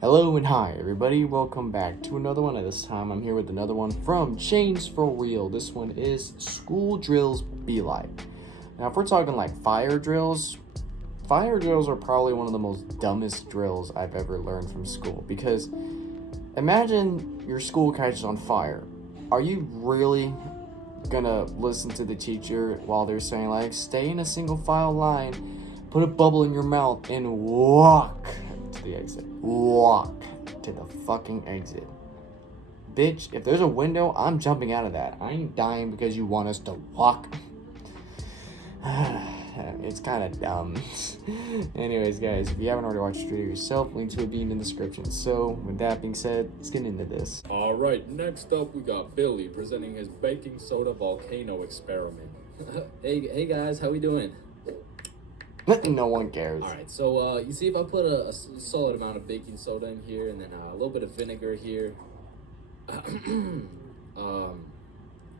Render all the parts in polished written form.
Hello and hi everybody, welcome back to another one. At this time I'm here with another one from Chains for Real. This one is School Drills Be Like. Now if we're talking like fire drills are probably one of the most dumbest drills I've ever learned from school. Because imagine your school catches on fire. Are you really gonna listen to the teacher while they're saying like, stay in a single file line, put a bubble in your mouth and walk to the exit? Walk to the fucking exit. Bitch, if there's a window, I'm jumping out of that. I ain't dying because you want us to walk. It's kind of dumb. Anyways, guys, if you haven't already watched the video yourself, link to it being in the description. So, with that being said, let's get into this. Alright, next up we got Billy presenting his baking soda volcano experiment. hey guys, how we doing? No one cares. Alright, so you see if I put a solid amount of baking soda in here and then a little bit of vinegar here.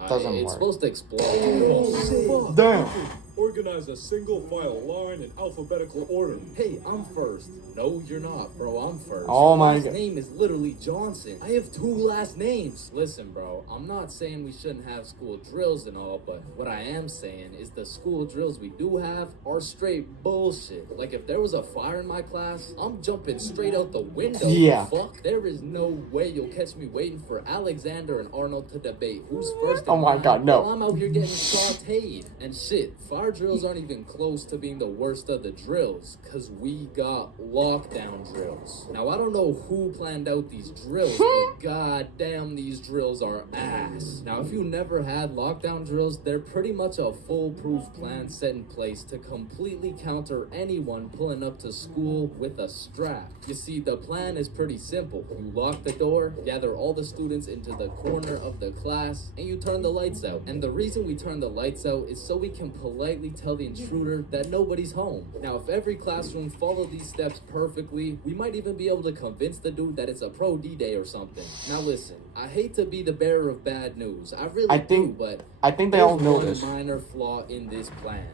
Doesn't it's work. supposed to explode. Damn. Organize a single file line in alphabetical order. Hey, I'm first. No, you're not, bro. I'm first. Oh my last god. name is literally Johnson. I have 2 last names. Listen, bro, I'm not saying we shouldn't have school drills and all, but what I am saying is the school drills we do have are straight bullshit. Like, if there was a fire in my class, I'm jumping straight out the window. Yeah. Fuck. There is no way you'll catch me waiting for Alexander and Arnold to debate who's first in Oh my line god, no. while I'm out here getting sauteed. And shit, fire drills aren't even close to being the worst of the drills, cause we got lockdown drills. Now I don't know who planned out these drills, but goddamn these drills are ass. Now if you never had lockdown drills, they're pretty much a foolproof plan set in place to completely counter anyone pulling up to school with a strap. You see, the plan is pretty simple. You lock the door, gather all the students into the corner of the class, and you turn the lights out. And the reason we turn the lights out is so we can politely tell the intruder that nobody's home. Now, if every classroom followed these steps perfectly, we might even be able to convince the dude that it's a pro D-Day or something. Now listen, I hate to be the bearer of bad news. I really do, but I think they all know there's this. one minor flaw in this plan.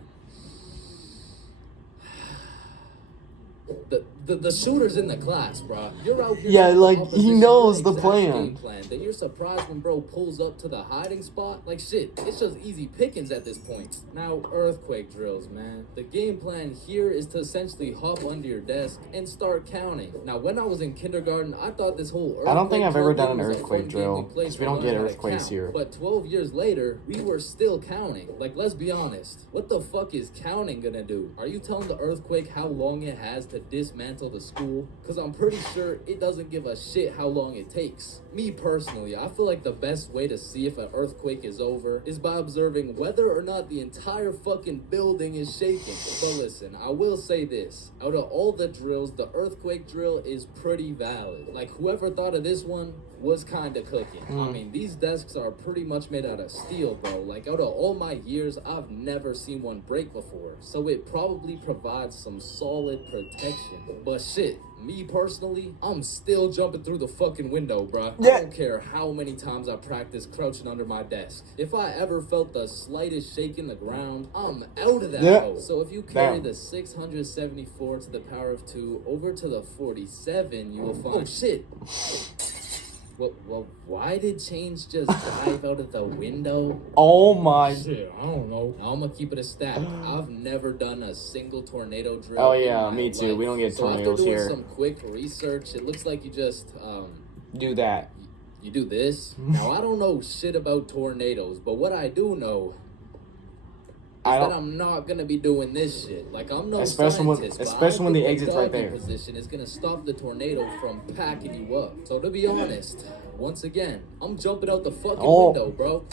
The shooter's in the class, bro. You're out here. Yeah, with the like, he opposition, knows your the exact plan. game plan. Then you're surprised when bro pulls up to the hiding spot. Like shit, it's just easy pickings at this point. Now, earthquake drills, man. The game plan here is to essentially hop under your desk and start counting. Now, when I was in kindergarten, I thought this whole earthquake I don't think I've ever drill done an was a earthquake fun drill, game we played 'cause we to don't learn get how to earthquakes count. here. But 12 years later, we were still counting. Like, let's be honest. What the fuck is counting gonna do? Are you telling the earthquake how long it has to dismantle the school? Because I'm pretty sure it doesn't give a shit how long it takes. Me personally, I feel like the best way to see if an earthquake is over is by observing whether or not the entire fucking building is shaking. But listen, I will say this. Out of all the drills, the earthquake drill is pretty valid. Like, whoever thought of this one was kinda cooking. I mean, these desks are pretty much made out of steel, bro. Like, out of all my years, I've never seen one break before. So it probably provides some solid protection. But shit, me personally, I'm still jumping through the fucking window, bruh. Yeah. I don't care how many times I practice crouching under my desk. If I ever felt the slightest shake in the ground, I'm out of that Yeah. hole. So if you carry Damn. the 674 to the power of 2 over to the 47, you will find... Oh, shit! Well, why did Change just dive out of the window? Oh my. Shit, I don't know. Now I'm gonna keep it a stack. I've never done a single tornado drill. Oh, in yeah, my me too. life. We don't get So tornadoes after doing here. some quick research, it looks like you just Do that. you do this. Now I don't know shit about tornadoes, but what I do know I that don't. I'm not gonna be doing this shit. Like, I'm no Especially when- scientist, but especially I when don't the think exit's right doggy there. position is gonna stop the tornado from packing you up. So to be honest, once again, I'm jumping out the fucking Oh. window, bro.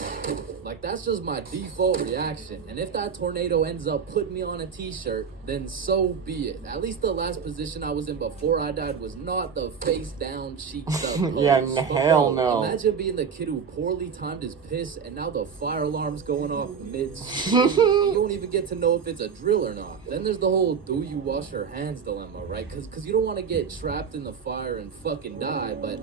Like, that's just my default reaction. And if that tornado ends up putting me on a t-shirt, then so be it. At least the last position I was in before I died was not the face down, cheeks up pose. Yeah, But hell bro, no. Imagine being the kid who poorly timed his piss and now the fire alarm's going off mid-stream and you don't even get to know if it's a drill or not. Then there's the whole do you wash your hands dilemma, right? Because you don't want to get trapped in the fire and fucking die, but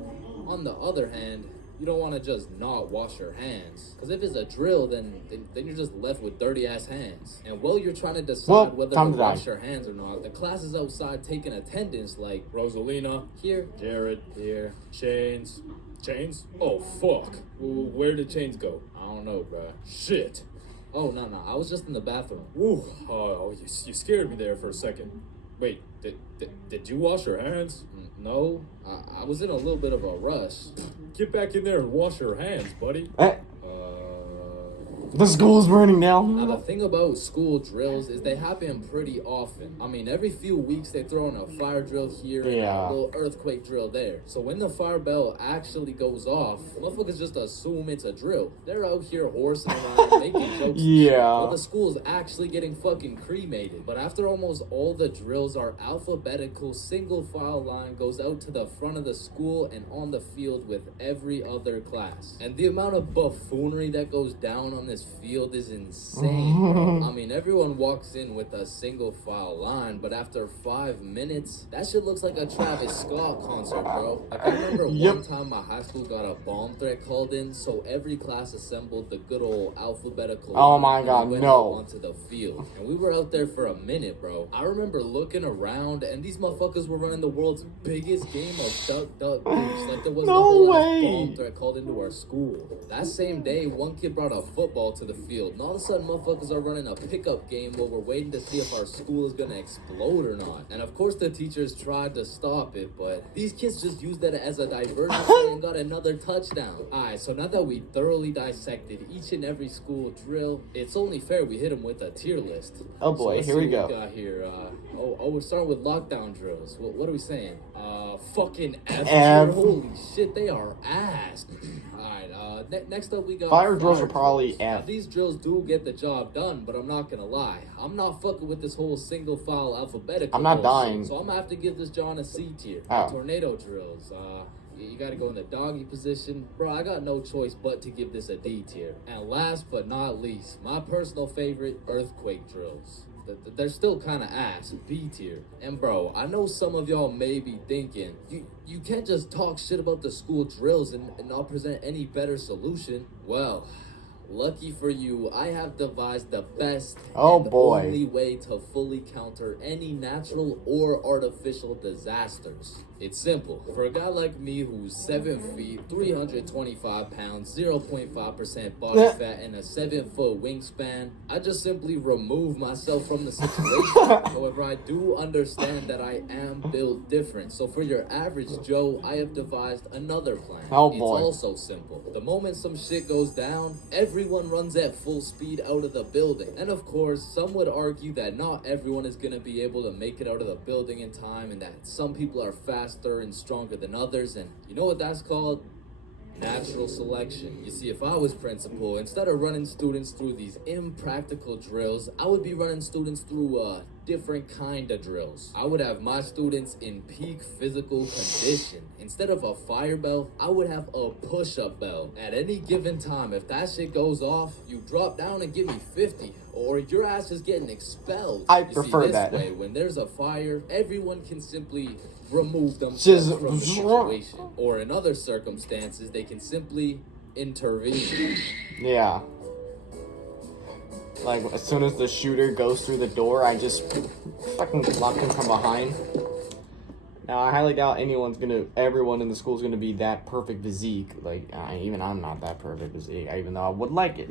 on the other hand, you don't want to just not wash your hands. Because if it's a drill, then you're just left with dirty ass hands. And while you're trying to decide whether to wash your hands or not, the class is outside taking attendance like Rosalina, here. Jared, here. Chains. Chains? Oh, fuck. Where did Chains go? I don't know, bruh. Shit. Oh, no, I was just in the bathroom. Ooh, you scared me there for a second. Wait, did you wash your hands? No, I was in a little bit of a rush. Get back in there and wash your hands, buddy. The school's burning down. Now, the thing about school drills is they happen pretty often. I mean, every few weeks they throw in a fire drill here and a little earthquake drill there. So when the fire bell actually goes off, motherfuckers just assume it's a drill. They're out here horsing around, making jokes. But the school's actually getting fucking cremated. But after almost all the drills are alphabetical, single file line goes out to the front of the school and on the field with every other class. And the amount of buffoonery that goes down on this field is insane, bro. I mean, everyone walks in with a single file line, but after 5 minutes, that shit looks like a Travis Scott concert, bro. Like, I remember one time my high school got a bomb threat called in, so every class assembled the good old alphabetical onto the field. And we were out there for a minute, bro. I remember looking around, and these motherfuckers were running the world's biggest game of duck, duck, goose. Like, there was a whole ass bomb threat called into our school. That same day, one kid brought a football to the field, and all of a sudden motherfuckers are running a pickup game while we're waiting to see if our school is gonna explode or not. And of course the teachers tried to stop it, but these kids just used that as a diversion and got another touchdown. Alright, so now that we thoroughly dissected each and every school drill, it's only fair we hit them with a tier list. Oh boy, here we go. What we got here. We're starting with lockdown drills. What are we saying? Fucking F. Holy shit, they are ass. Alright, next up we got fire drills are probably F. Now, these drills do get the job done, but I'm not gonna lie. I'm not fucking with this whole single file alphabetical. I'm not dying. So I'm gonna have to give this John a C tier. Tornado drills. You gotta go in the doggy position. Bro, I got no choice but to give this a D tier. And last but not least, my personal favorite, earthquake drills. They're still kind of ass, B tier. And bro, I know some of y'all may be thinking, you can't just talk shit about the school drills and not present any better solution. Well, lucky for you, I have devised the best only way to fully counter any natural or artificial disasters. It's simple. For a guy like me who's 7 feet, 325 pounds, 0.5% body fat, and a 7-foot wingspan, I just simply remove myself from the situation. However, I do understand that I am built different. So for your average Joe, I have devised another plan. It's also simple. The moment some shit goes down, everyone runs at full speed out of the building. And of course, some would argue that not everyone is going to be able to make it out of the building in time, and that some people are faster and stronger than others, and you know what that's called? Natural selection. You see, if I was principal, instead of running students through these impractical drills, I would be running students through a different kind of drills. I would have my students in peak physical condition. Instead of a fire bell, I would have a push-up bell. At any given time, if that shit goes off, you drop down and give me 50, or your ass is getting expelled. I prefer that. Way, when there's a fire, everyone can simply remove themselves from the situation. Or in other circumstances, they can simply intervene. Yeah. Like, as soon as the shooter goes through the door, I just fucking lock him from behind. Now, I highly doubt everyone in the school is gonna be that perfect physique. Like, even I'm not that perfect physique, even though I would like it.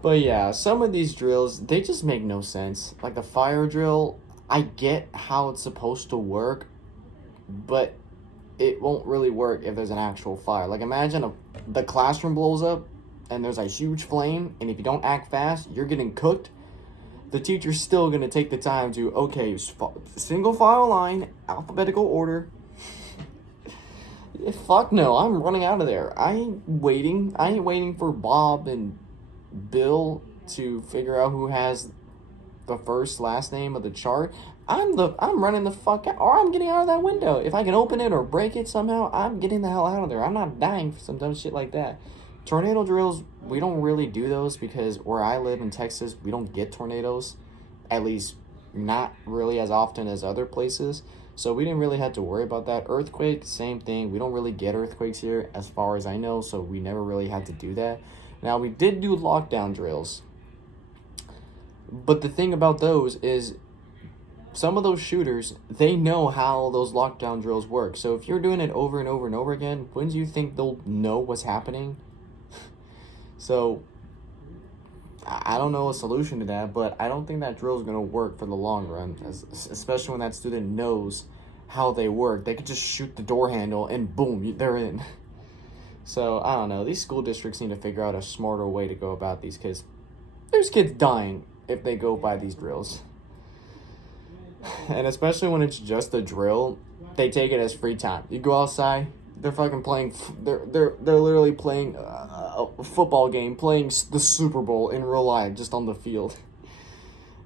But yeah, some of these drills, they just make no sense. Like the fire drill, I get how it's supposed to work, but it won't really work if there's an actual fire. Like imagine the classroom blows up and there's a huge flame, and if you don't act fast, you're getting cooked. The teacher's still going to take the time to, single file line, alphabetical order. Fuck no, I'm running out of there. I ain't waiting for Bob and Bill to figure out who has the first last name of the chart. I'm running the fuck out, or I'm getting out of that window. If I can open it or break it somehow, I'm getting the hell out of there. I'm not dying for some dumb shit like that. Tornado drills, we don't really do those because where I live in Texas, we don't get tornadoes. At least not really as often as other places. So we didn't really have to worry about that. Earthquake, same thing. We don't really get earthquakes here as far as I know, so we never really had to do that. Now, we did do lockdown drills. But the thing about those is some of those shooters, they know how those lockdown drills work. So if you're doing it over and over and over again, when do you think they'll know what's happening? So I don't know a solution to that, but I don't think that drill is going to work for the long run, especially when that student knows how they work. They could just shoot the door handle and boom, they're in. So I don't know. These school districts need to figure out a smarter way to go about these kids. There's kids dying if they go by these drills. And especially when it's just a drill, they take it as free time. You go outside, they're fucking playing. They're literally playing a football game, playing the Super Bowl in real life, just on the field.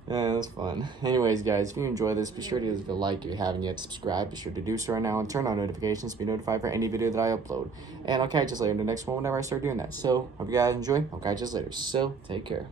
Yeah, that's fun. Anyways, guys, if you enjoy this, be sure to give it a like. If you haven't yet subscribed, be sure to do so right now and turn on notifications to be notified for any video that I upload. And I'll catch you later in the next one whenever I start doing that. So, hope you guys enjoy. I'll catch you later. So, take care.